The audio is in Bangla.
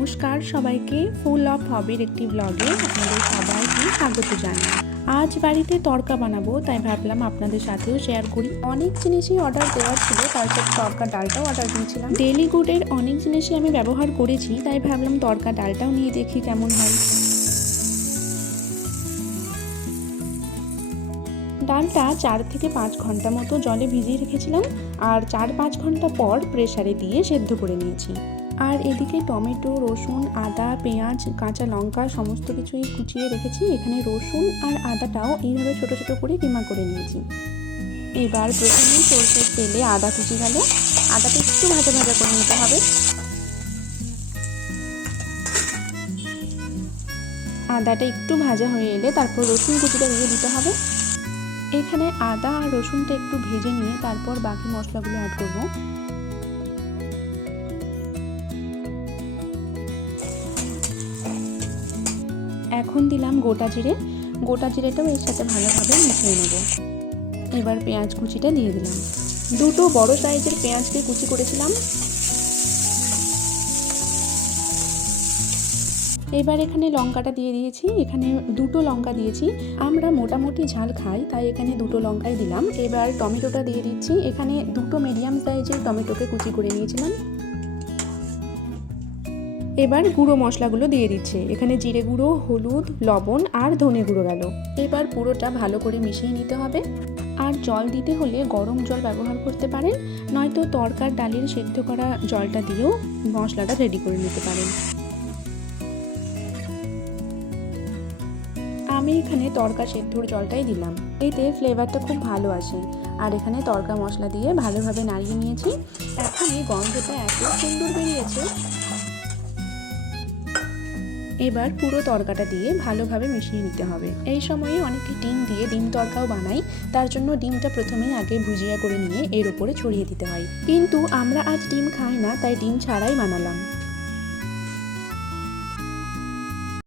নমস্কার সবাইকে, ফুল অফ হবির একটি ব্লগে আপনাদের সবাইকে স্বাগত জানাই। আজ বাড়িতে তড়কা বানাবো, তাই ভাবলাম আপনাদের সাথেও শেয়ার করি। অনেক জিনিসই অর্ডার দেওয়ার ছিল, তার সাথে তড়কা ডালটাও অর্ডার দিয়েছিলাম। ডেলি গুডের অনেক জিনিসই আমি ব্যবহার করেছি, তাই ভাবলাম তড়কা ডালটাও নিয়ে দেখি কেমন হয়। ডালটা 4 থেকে 5 ঘন্টা মতো জলে ভিজিয়ে রেখেছিলাম, আর 4-5 ঘন্টা পর প্রেসারে দিয়ে সেদ্ধ করে নিয়েছি। আর এদিকে টমেটো, রসুন, আদা, পেঁয়াজ, কাঁচা লঙ্কা সমস্ত কিছুই কুচিয়ে রেখেছি। এখানে রসুন আর আদাটাও এইভাবে ছোট ছোট করে কিমা করে নিয়েছি। এবার প্রথমেই সরষের তেলে আদা কুচি গেল, আদাটা একটু ভাজা ভাজা করে নিতে হবে। আদাটা একটু ভাজা হয়ে এলে তারপর রসুন কুচিটা দিয়ে দিতে হবে। এখানে আদা আর রসুনটা একটু ভেজে নিয়ে তারপর বাকি মশলাগুলো অ্যাড করব। এখন দিলাম গোটা জিরে, গোটা জিরেটাও এর সাথে ভালোভাবে মিশিয়ে নেব। এবার পেঁয়াজ কুচিটা দিয়ে দিলাম, দুটো বড় সাইজের পেঁয়াজকে কুচি করেছিলাম। এবার এখানে লঙ্কাটা দিয়ে দিয়েছি, এখানে দুটো লঙ্কা দিয়েছি। আমরা মোটামুটি ঝাল খাই, তাই এখানে দুটো লঙ্কাই দিলাম। এবার টমেটোটা দিয়ে দিচ্ছি, এখানে দুটো মিডিয়াম সাইজের টমেটোকে কুচি করে নিয়েছিলাম। এবার গুঁড়ো মশলাগুলো দিয়ে দিচ্ছে, এখানে জিরে গুঁড়ো, হলুদ, লবণ আর ধনে গুঁড়ো গেল। এবার পুরোটা ভালো করে মিশিয়ে নিতে হবে। আর জল দিতে হলে গরম জল ব্যবহার করতে পারেন, নয়তো তড়কার ডালের সেদ্ধ করা জলটা দিয়েও মশলাটা রেডি করে নিতে পারেন। আমি এখানে তড়কা সেদ্ধর জলটাই দিলাম, এতে ফ্লেভারটা খুব ভালো আসে। আর এখানে তড়কা মশলা দিয়ে ভালোভাবে নাড়িয়ে নিয়েছি। এখনই গন্ধটা এত সুন্দর বেরিয়েছে। এবার পুরো তড়কাটা দিয়ে ভালোভাবে মিশিয়ে নিতে হবে। এই সময়ে অনেকে ডিম দিয়ে ডিম তড়কাও বানায়, তার জন্য ডিমটা প্রথমেই আগে ভুজিয়া করে নিয়ে এর উপরে ছড়িয়ে দিতে হয়। কিন্তু আমরা আজ ডিম খাই না, তাই ডিম ছাড়াই বানালাম।